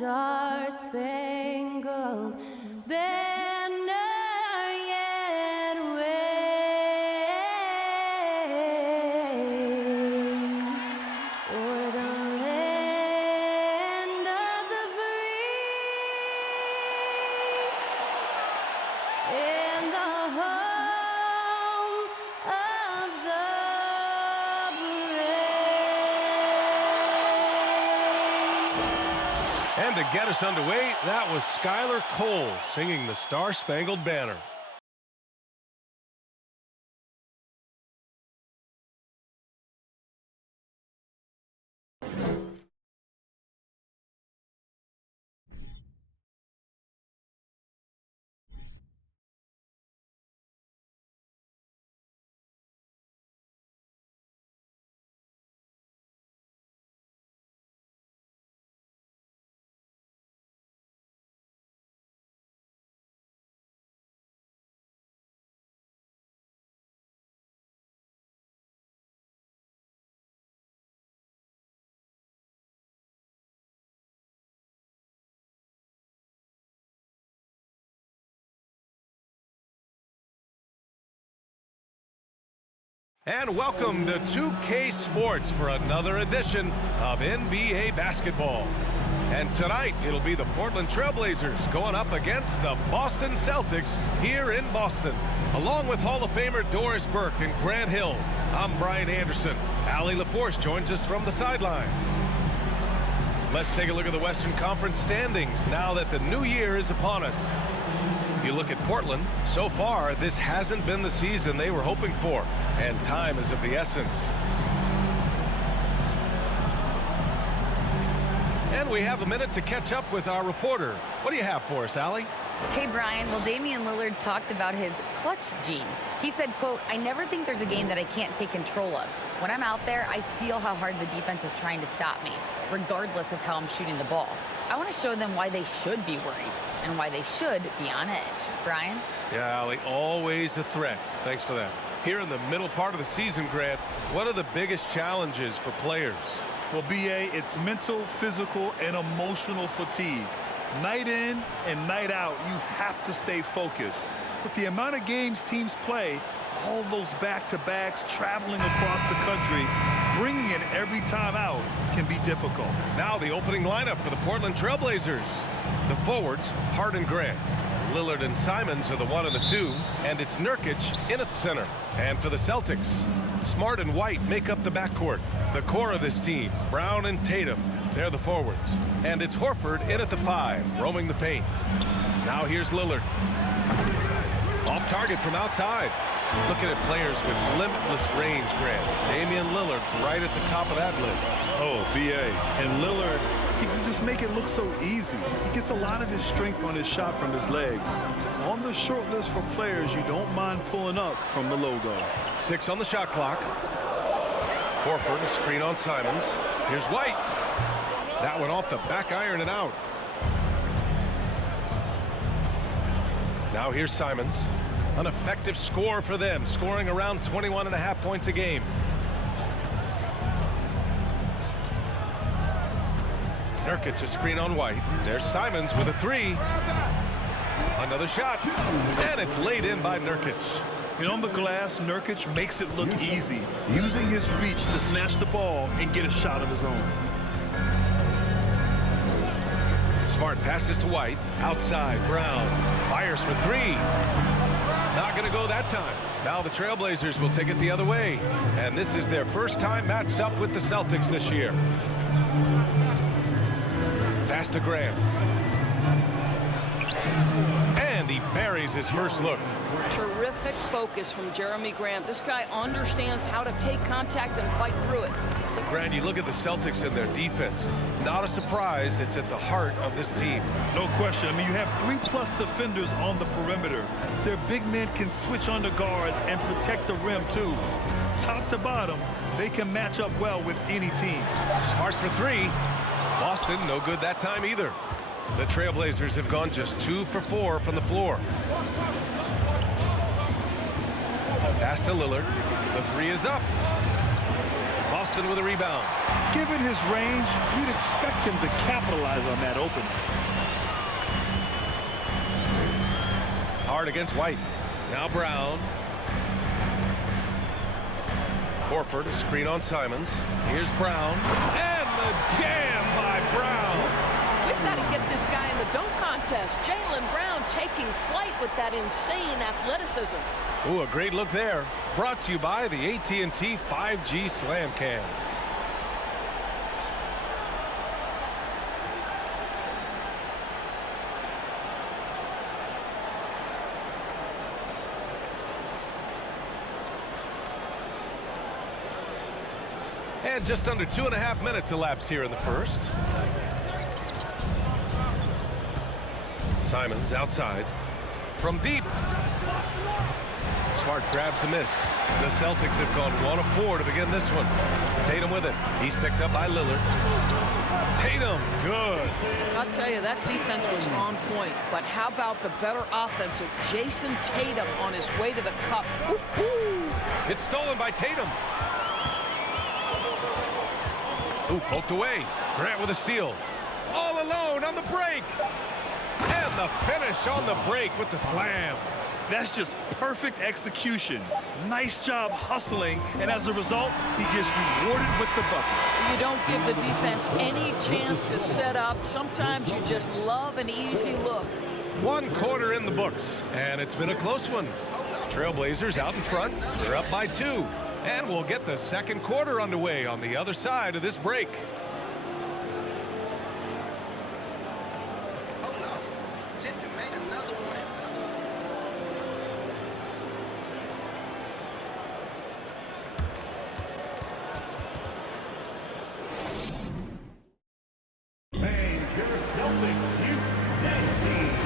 Star-Spangled Banner yet wave o'er the land of the free and the home of the brave. And to get us underway, that was Skylar Cole singing the Star-Spangled Banner. And welcome to 2K Sports for another edition of NBA basketball. And tonight, it'll be the Portland Trailblazers going up against the Boston Celtics here in Boston. Along with Hall of Famer Doris Burke and Grant Hill, I'm Brian Anderson. Allie LaForce joins us from the sidelines. Let's take a look at the Western Conference standings now that the new year is upon us. You look at Portland, so far this hasn't been the season they were hoping for, and time is of the essence. And we have a minute to catch up with our reporter. What do you have for us, Allie? Hey, Brian. Well, Damian Lillard talked about his clutch gene. He said, quote, "I never think there's a game that I can't take control of. When I'm out there, I feel how hard the defense is trying to stop me, regardless of how I'm shooting the ball. I want to show them why they should be worried and why they should be on edge." Brian? Yeah, Allie, always a threat. Thanks for that. Here in the middle part of the season, Grant, what are the biggest challenges for players? Well, B.A., it's mental, physical, and emotional fatigue. Night in and night out, you have to stay focused. With the amount of games teams play, all those back-to-backs, traveling across the country, bringing it every time out can be difficult. Now the opening lineup for the Portland Trailblazers. The forwards, Hart and Grant. Lillard and Simons are the 1 and the 2, and it's Nurkic in at center. And for the Celtics, Smart and White make up the backcourt. The core of this team, Brown and Tatum, they're the forwards. And it's Horford in at the 5, roaming the paint. Now here's Lillard. Off target from outside. Looking at players with limitless range, Grant. Damian Lillard right at the top of that list. Oh, B.A. And Lillard, he can just make it look so easy. He gets a lot of his strength on his shot from his legs. On the short list for players you don't mind pulling up from the logo. 6 on the shot clock. Horford, a screen on Simons. Here's White. That one off the back iron and out. Now here's Simons. An effective score for them, scoring around 21.5 points a game. Nurkic, a screen on White. There's Simons with a 3. Another shot. And it's laid in by Nurkic. And on the glass, Nurkic makes it look easy, using his reach to snatch the ball and get a shot of his own. Smart passes to White. Outside, Brown fires for 3. Not going to go that time. Now the Trailblazers will take it the other way. And this is their first time matched up with the Celtics this year. Pass to Grant. And he buries his first look. Terrific focus from Jeremy Grant. This guy understands how to take contact and fight through it. But Grant, you look at the Celtics and their defense. Not a surprise, it's at the heart of this team. No question. I mean, you have 3+ defenders on the perimeter. Their big men can switch on the guards and protect the rim, too. Top to bottom, they can match up well with any team. Smart for 3. Boston, no good that time either. The Trailblazers have gone just 2 for 4 from the floor. Pass to Lillard. The 3 is up. Boston with a rebound. Given his range, you'd expect him to capitalize on that opening. Hard against White. Now Brown. Horford, a screen on Simons. Here's Brown. And the jam by Brown. We've got to get this guy in the dunk contest. Jaylen Brown taking flight with that insane athleticism. Ooh, a great look there. Brought to you by the AT&T 5G Slam Cam. And just under 2.5 minutes elapsed here in the first. Simons outside. From deep. Smart grabs the miss. The Celtics have gone 1 of 4 to begin this one. Tatum with it. He's picked up by Lillard. Tatum, good. I'll tell you, that defense was on point. But how about the better offense of Jason Tatum on his way to the cup? Ooh. It's stolen by Tatum. Ooh, poked away. Grant with a steal. All alone on the break. And the finish on the break with the slam. That's just perfect execution. Nice job hustling, and as a result, he gets rewarded with the bucket. You don't give the defense any chance to set up. Sometimes you just love an easy look. 1 quarter in the books, and it's been a close one. Trailblazers out in front. They're up by 2. And we'll get the second quarter underway on the other side of this break.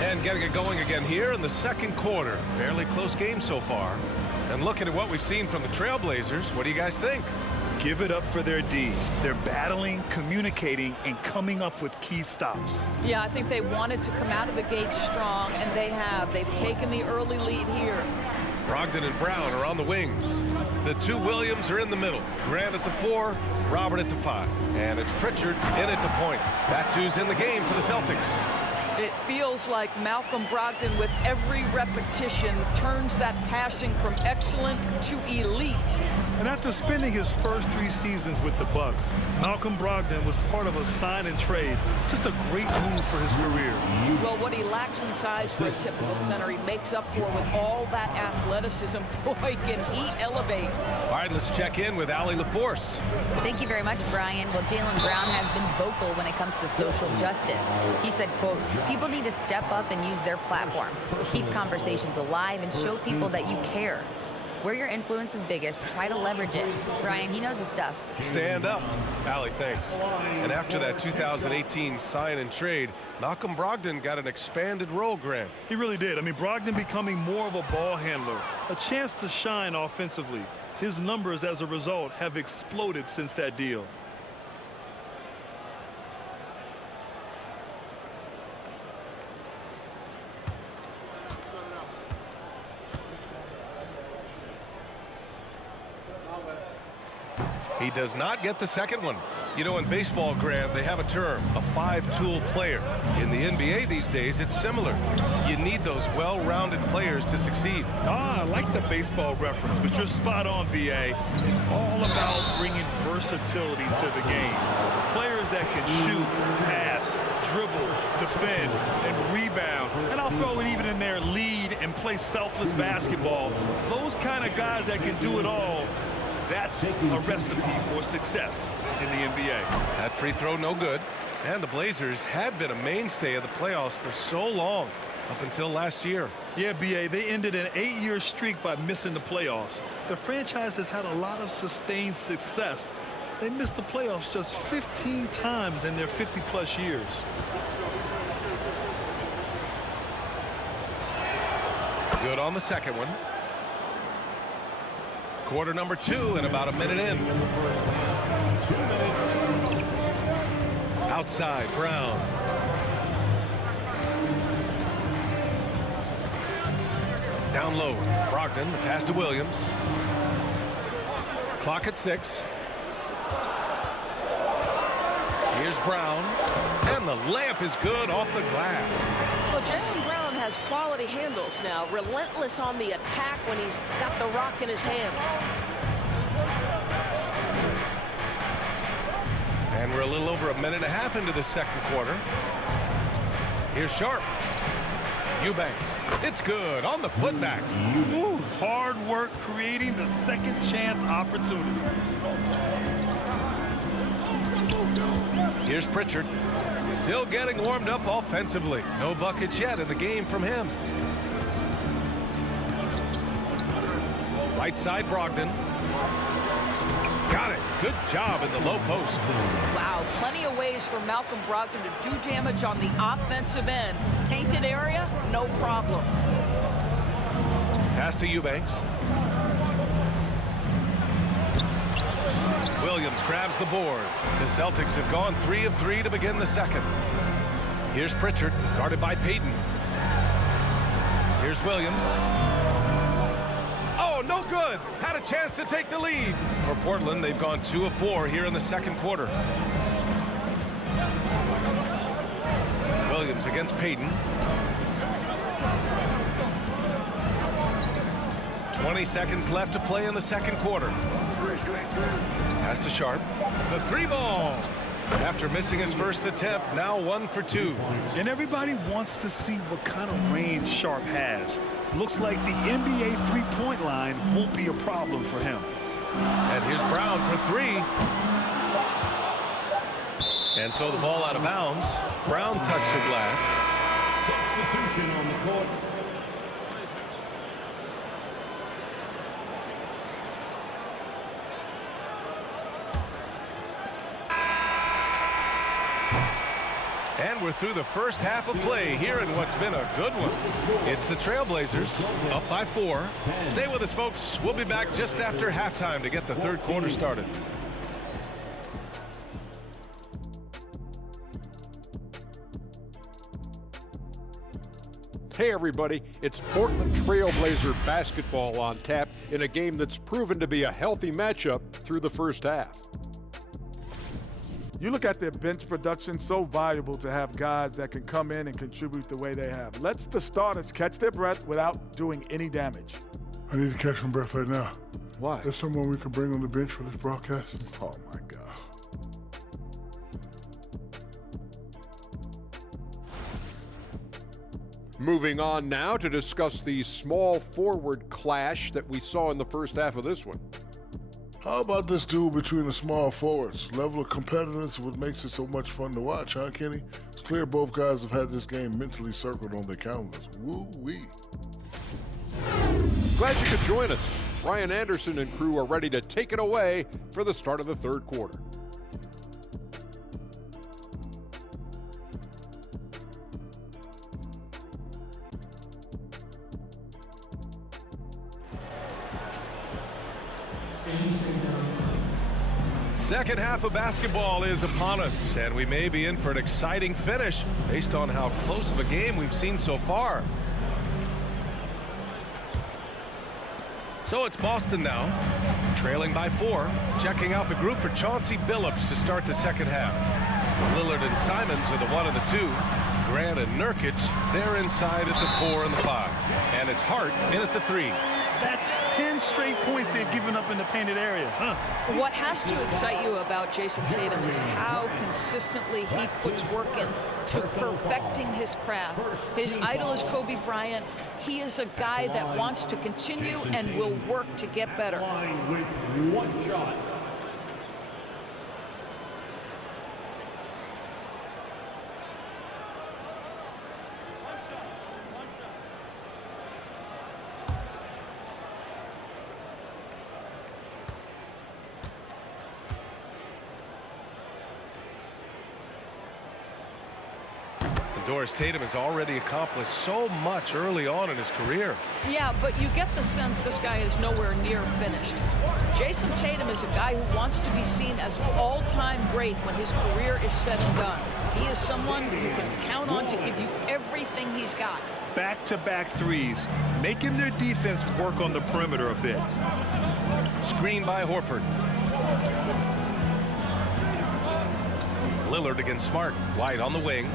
And getting it going again here in the second quarter. Fairly close game so far. And looking at what we've seen from the Trailblazers, what do you guys think? Give it up for their D. They're battling, communicating, and coming up with key stops. Yeah, I think they wanted to come out of the gate strong, and they have. They've taken the early lead here. Brogdon and Brown are on the wings. The 2 Williams are in the middle. Grant at the 4, Robert at the 5. And it's Pritchard in at the point. That's who's in the game for the Celtics. It feels like Malcolm Brogdon, with every repetition, turns that passing from excellent to elite. And after spending his first 3 seasons with the Bucks, Malcolm Brogdon was part of a sign and trade. Just a great move for his career. Well, what he lacks in size for a typical center, he makes up for with all that athleticism. Boy, can he elevate. All right, let's check in with Allie LaForce. Thank you very much, Brian. Well, Jaylen Brown has been vocal when it comes to social justice. He said, quote, "People need to step up and use their platform. Keep conversations alive and show people that you care. Where your influence is biggest, try to leverage it." Brian, he knows his stuff. Stand up. Allie, thanks. And after that 2018 sign and trade, Malcolm Brogdon got an expanded role, Grant. He really did. I mean, Brogdon becoming more of a ball handler, a chance to shine offensively. His numbers as a result have exploded since that deal. He does not get the second one. You know, in baseball, Grant, they have a term, a 5-tool player. In the NBA these days, it's similar. You need those well-rounded players to succeed. I like the baseball reference, but you're spot on, BA. It's all about bringing versatility to the game. Players that can shoot, pass, dribble, defend, and rebound. And I'll throw it even in there, lead and play selfless basketball. Those kind of guys that can do it all, that's a recipe for success in the NBA. That free throw no good. And the Blazers had been a mainstay of the playoffs for so long, up until last year. Yeah, BA, they ended an 8-year streak by missing the playoffs. The franchise has had a lot of sustained success. They missed the playoffs just 15 times in their 50-plus years. Good on the second one. Quarter number 2 and about a minute in. Outside, Brown. Down low, Brogdon, the pass to Williams. Clock at 6. Here's Brown, and the layup is good off the glass. Well, Jaylen Brown has quality handles now, relentless on the attack when he's got the rock in his hands. And we're a little over a minute and a half into the second quarter. Here's Sharp. Eubanks. It's good on the putback. Ooh, hard work creating the second chance opportunity. Here's Pritchard. Still getting warmed up offensively. No buckets yet in the game from him. Right side, Brogdon. Got it. Good job in the low post. Wow, plenty of ways for Malcolm Brogdon to do damage on the offensive end. Painted area, no problem. Pass to Eubanks. Williams grabs the board. The Celtics have gone 3 of 3 to begin the second. Here's Pritchard, guarded by Payton. Here's Williams. Oh, no good. Had a chance to take the lead. For Portland, they've gone 2 of 4 here in the second quarter. Williams against Payton. 20 seconds left to play in the second quarter. Pass to Sharp. The 3-ball. After missing his first attempt, now 1 for 2. And everybody wants to see what kind of range Sharp has. Looks like the NBA three-point line won't be a problem for him. And here's Brown for 3. And so the ball out of bounds. Brown touched it last. Substitution on the court. And we're through the first half of play here in what's been a good one. It's the Trailblazers up by 4. Stay with us, folks. We'll be back just after halftime to get the third quarter started. Hey everybody, it's Portland Trailblazer basketball on tap in a game that's proven to be a healthy matchup through the first half. You look at their bench production, so valuable to have guys that can come in and contribute the way they have. Let's the starters catch their breath without doing any damage. I need to catch my breath right now. Why? There's someone we can bring on the bench for this broadcast. Oh my God. Moving on now to discuss the small forward clash that we saw in the first half of this one. How about this duel between the small forwards? Level of competitiveness is what makes it so much fun to watch, huh, Kenny? It's clear both guys have had this game mentally circled on their calendars. Woo-wee. Glad you could join us. Brian Anderson and crew are ready to take it away for the start of the third quarter. Second half of basketball is upon us, and we may be in for an exciting finish based on how close of a game we've seen so far. So it's Boston now, trailing by 4, checking out the group for Chauncey Billups to start the second half. Lillard and Simons are the 1 and the 2. Grant and Nurkic, they're inside at the 4 and the 5. And it's Hart in at the 3. That's 10 straight points they've given up in the painted area, huh? What has to excite you about Jason Tatum is how consistently he puts work in to perfecting his craft. His idol is Kobe Bryant. He is a guy that wants to continue and will work to get better. With 1 shot. Doris Tatum has already accomplished so much early on in his career. Yeah, but you get the sense this guy is nowhere near finished. Jason Tatum is a guy who wants to be seen as an all-time great when his career is said and done. He is someone you can count on to give you everything he's got. Back-to-back threes, making their defense work on the perimeter a bit. Screen by Horford. Lillard against Smart. White on the wing.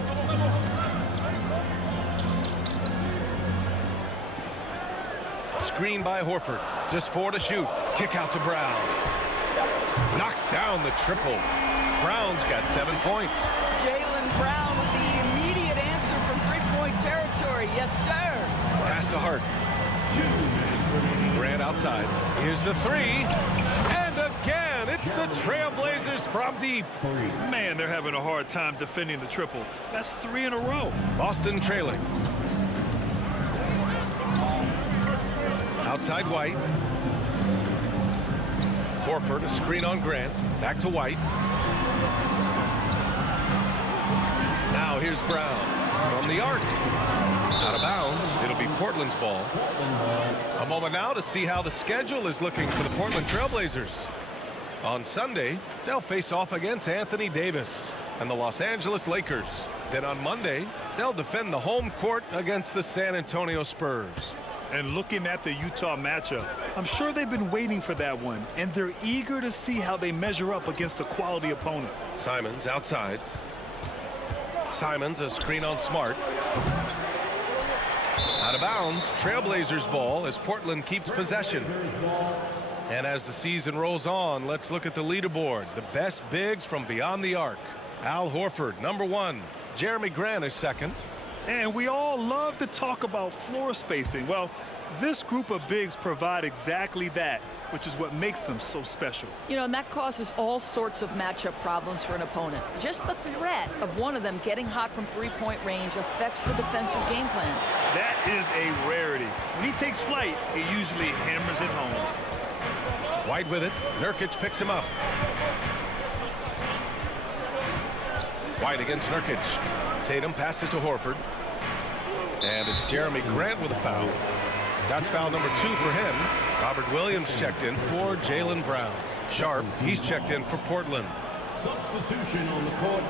Screen by Horford. Just 4 to shoot. Kick out to Brown. Knocks down the triple. Brown's got 7 points. Jaylen Brown with the immediate answer from three-point territory. Yes, sir. Pass to Hart. Grant outside. Here's the 3. And again, it's the Trailblazers from deep. Man, they're having a hard time defending the triple. That's 3 in a row. Boston trailing. Outside White. Horford, a screen on Grant. Back to White. Now here's Brown from the arc. Out of bounds. It'll be Portland's ball. A moment now to see how the schedule is looking for the Portland Trailblazers. On Sunday, they'll face off against Anthony Davis and the Los Angeles Lakers. Then on Monday, they'll defend the home court against the San Antonio Spurs. And looking at the Utah matchup, I'm sure they've been waiting for that one, and they're eager to see how they measure up against a quality opponent. Simons outside. Simons, a screen on Smart. Out of bounds, Trailblazers ball as Portland keeps possession. And as the season rolls on, let's look at the leaderboard. The best bigs from beyond the arc. Al Horford, number 1. Jeremy Grant is second. And we all love to talk about floor spacing. Well, this group of bigs provide exactly that, which is what makes them so special. You know, and that causes all sorts of matchup problems for an opponent. Just the threat of one of them getting hot from three-point range affects the defensive game plan. That is a rarity. When he takes flight, he usually hammers it home. White with it. Nurkic picks him up. White against Nurkic. Tatum passes to Horford. And it's Jeremy Grant with a foul. That's foul number 2 for him. Robert Williams checked in for Jaylen Brown. Sharp, he's checked in for Portland. Substitution on the court.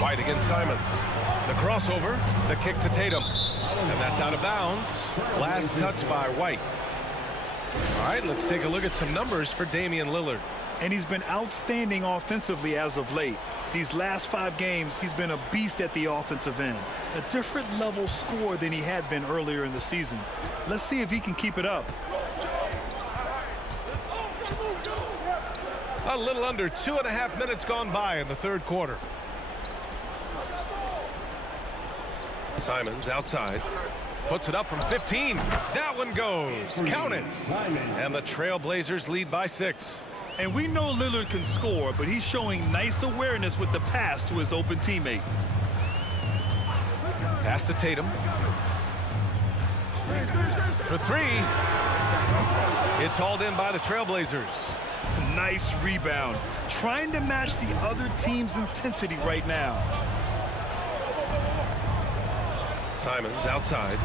White against Simons. The crossover, the kick to Tatum. And that's out of bounds. Last touch by White. All right, let's take a look at some numbers for Damian Lillard. And he's been outstanding offensively as of late. These last 5 games, he's been a beast at the offensive end. A different level score than he had been earlier in the season. Let's see if he can keep it up. A little under 2.5 minutes gone by in the third quarter. Simons outside. Puts it up from 15. That one goes. Count it. And the Trailblazers lead by 6. And we know Lillard can score, but he's showing nice awareness with the pass to his open teammate. Pass to Tatum. For 3. It's hauled in by the Trailblazers. Nice rebound. Trying to match the other team's intensity right now. Simons outside.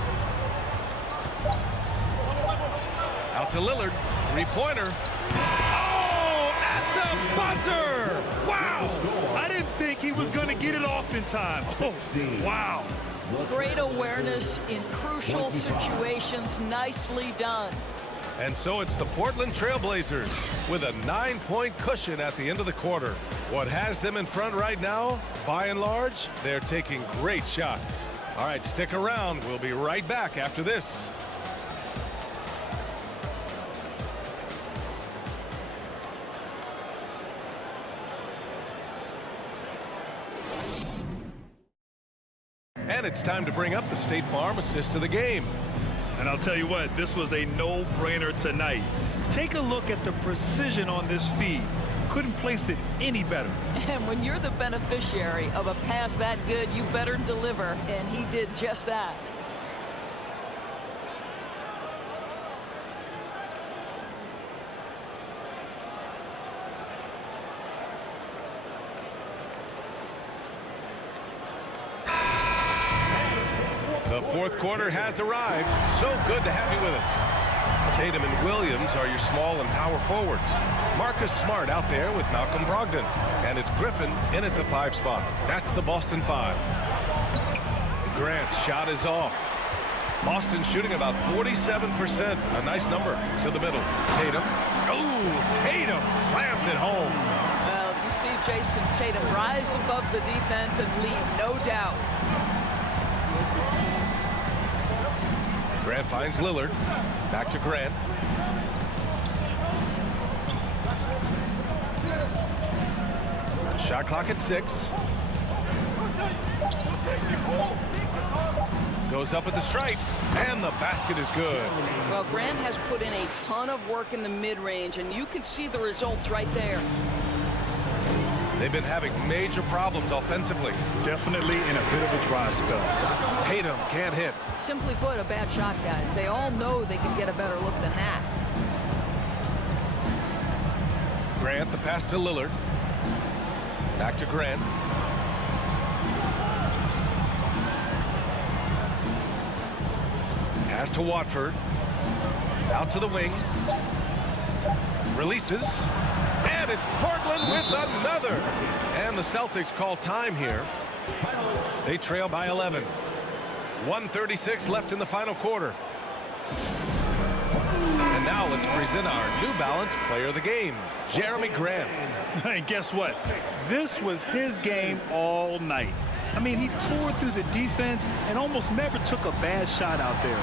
Out to Lillard. 3-pointer. Oh, at the buzzer! Wow! I didn't think he was going to get it off in time. Oh, wow. Great awareness in crucial situations. Nicely done. And so it's the Portland Trailblazers with a 9-point cushion at the end of the quarter. What has them in front right now? By and large, they're taking great shots. All right, stick around. We'll be right back after this. And it's time to bring up the State Farm assist of the game. And I'll tell you what, this was a no-brainer tonight. Take a look at the precision on this feed. Couldn't place it any better. And when you're the beneficiary of a pass that good, you better deliver, and he did just that. The fourth quarter has arrived. So good to have you with us. Tatum and Williams are your small and power forwards. Marcus Smart out there with Malcolm Brogdon. And it's Griffin in at the 5 spot. That's the Boston 5. Grant's shot is off. Boston shooting about 47%. A nice number to the middle. Tatum. Oh, Tatum slams it home. Well, you see Jason Tatum rise above the defense and lead, no doubt. Grant finds Lillard. Back to Grant. Shot clock at 6. Goes up at the stripe, and the basket is good. Well, Grant has put in a ton of work in the mid-range, and you can see the results right there. They've been having major problems offensively. Definitely in a bit of a dry spell. Tatum can't hit. Simply put, a bad shot, guys. They all know they can get a better look than that. Grant, the pass to Lillard. Back to Grant. Pass to Watford. Out to the wing. Releases. And it's Portland with another. And the Celtics call time here. They trail by 11. 1:36 left in the final quarter. And now let's present our New Balance Player of the Game, Jeremy Grant. And guess what? This was his game all night. I mean, he tore through the defense and almost never took a bad shot out there.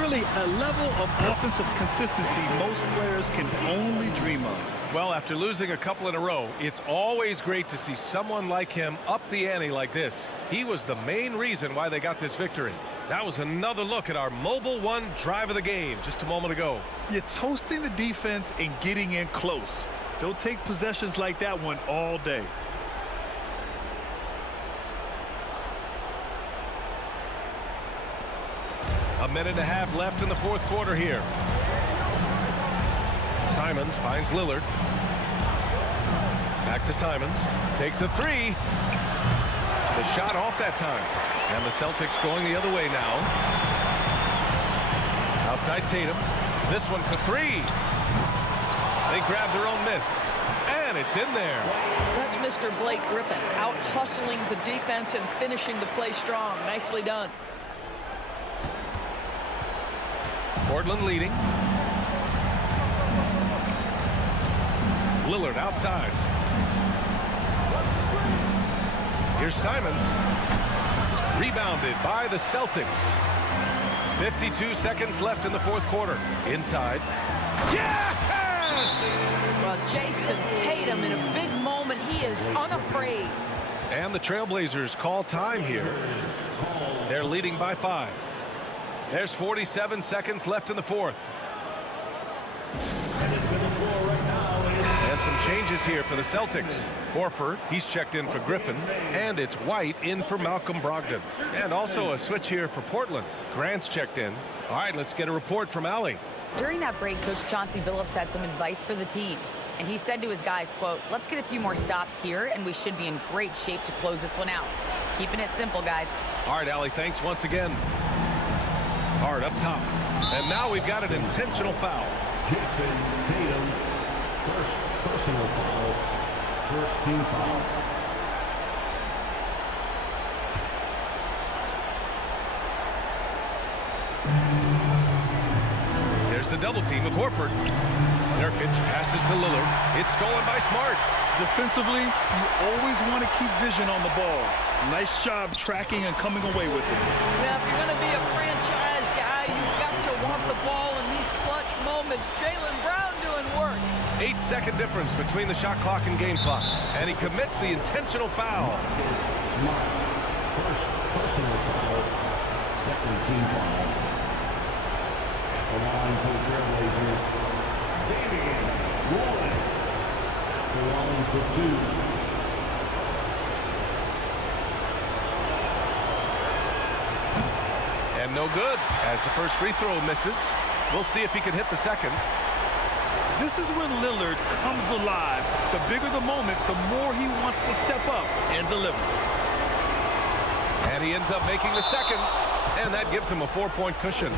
Really, a level of offensive consistency most players can only dream of. Well, after losing a couple in a row, it's always great to see someone like him up the ante like this. He was the main reason why they got this victory. That was another look at our Mobile One drive of the game just a moment ago. You're toasting the defense and getting in close. They'll take possessions like that one all day. A minute and a half left in the fourth quarter here. Simons finds Lillard. Back to Simons. Takes a three. The shot off that time. And the Celtics going the other way now. Outside Tatum. This one for three. They grab their own miss. And it's in there. That's Mr. Blake Griffin out hustling the defense and finishing the play strong. Nicely done. Portland leading. Lillard outside. Here's Simons. Rebounded by the Celtics. 52 seconds left in the fourth quarter. Inside. Yes! Well, Jason Tatum in a big moment. He is unafraid. And the Trailblazers call time here. They're leading by 5. There's 47 seconds left in the fourth. And some changes here for the Celtics. Horford, he's checked in for Griffin. And it's White in for Malcolm Brogdon. And also a switch here for Portland. Grant's checked in. All right, let's get a report from Allie. During that break, Coach Chauncey Billups had some advice for the team. And he said to his guys, quote, let's get a few more stops here, and we should be in great shape to close this one out. Keeping it simple, guys. All right, Allie, thanks once again. Hard up top. And now we've got an intentional foul. Jason Tatum, first personal foul, first team foul. There's the double team with Horford. Nurkic passes to Lillard. It's stolen by Smart. Defensively, you always want to keep vision on the ball. Nice job tracking and coming away with it. Now, if you're going to be a franchise guy, you've got to want the ball in these clutch moments. Jaylen Brown doing work. 8-second difference between the shot clock and game clock. And he commits the intentional foul. Smart, first personal foul, second team foul. At the line for the Trailblazers, Damian Lillard. The line for 2. And no good as the first free throw misses. We'll see if he can hit the second. This is when Lillard comes alive. The bigger the moment, the more he wants to step up and deliver. And he ends up making the second. And that gives him a 4-point cushion.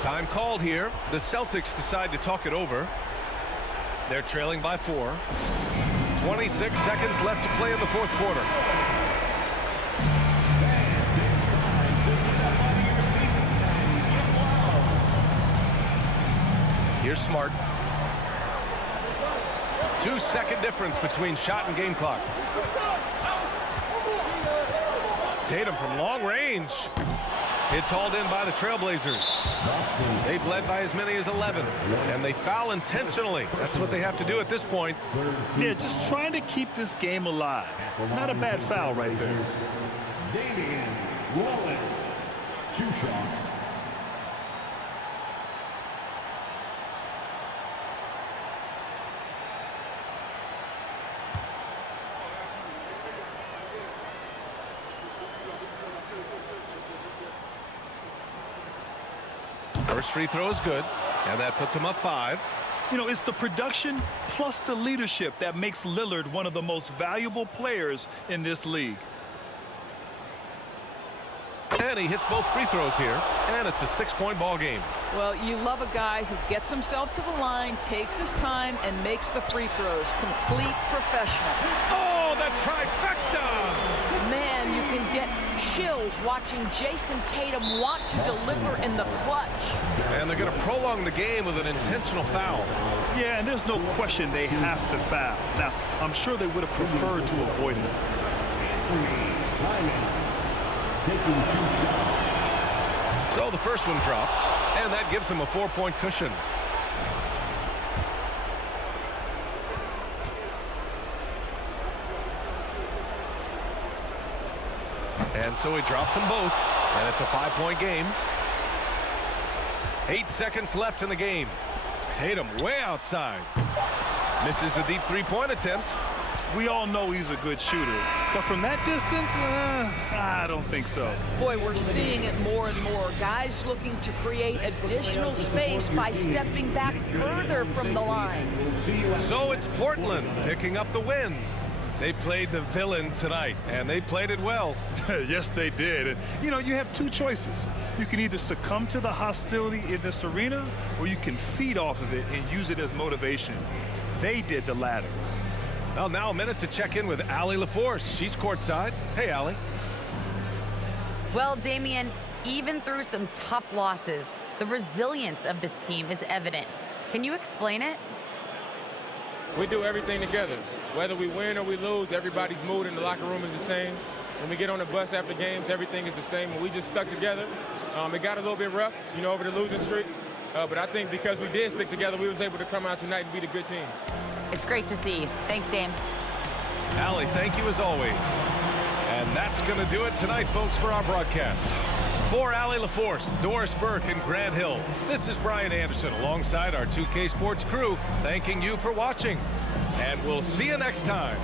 Time called here. The Celtics decide to talk it over. They're trailing by 4. 26 seconds left to play in the fourth quarter. Here's Smart. 2-second difference between shot and game clock. Tatum from long range. It's hauled in by the Trailblazers. They've led by as many as 11, and they foul intentionally. That's what they have to do at this point. Yeah, just trying to keep this game alive. Not a bad foul right there. Damian Lillard, 2 shots. First free throw is good, and that puts him up 5. You know, it's the production plus the leadership that makes Lillard one of the most valuable players in this league. And he hits both free throws here, and it's a 6-point ball game. Well, you love a guy who gets himself to the line, takes his time, and makes the free throws. Complete professional. Oh, the trifecta! Man, you can get chills watching Jason Tatum want to deliver in the clutch. And they're going to prolong the game with an intentional foul. Yeah, and there's no question they have to foul. Now, I'm sure they would have preferred to avoid it. Taking 2 shots. So the first one drops, and that gives him a 4-point cushion. And so he drops them both, and it's a 5-point game. 8 seconds left in the game. Tatum way outside. Misses the deep 3-point attempt. We all know he's a good shooter, but from that distance, I don't think so. Boy, we're seeing it more and more. Guys looking to create additional space by stepping back further from the line. So it's Portland picking up the win. They played the villain tonight, and they played it well. Yes, they did. And, you know, you have 2 choices. You can either succumb to the hostility in this arena, or you can feed off of it and use it as motivation. They did the latter. Well, now a minute to check in with Allie LaForce. She's courtside. Hey, Allie. Well, Damian, even through some tough losses, the resilience of this team is evident. Can you explain it? We do everything together. Whether we win or we lose, everybody's mood in the locker room is the same. When we get on the bus after games, everything is the same. And we just stuck together. It got a little bit rough, you know, over the losing streak. But I think because we did stick together, we was able to come out tonight and beat a good team. It's great to see. Thanks, Dame. Allie, thank you as always. And that's going to do it tonight, folks, for our broadcast. For Allie LaForce, Doris Burke, and Grant Hill, this is Brian Anderson alongside our 2K Sports crew, thanking you for watching. And we'll see you next time.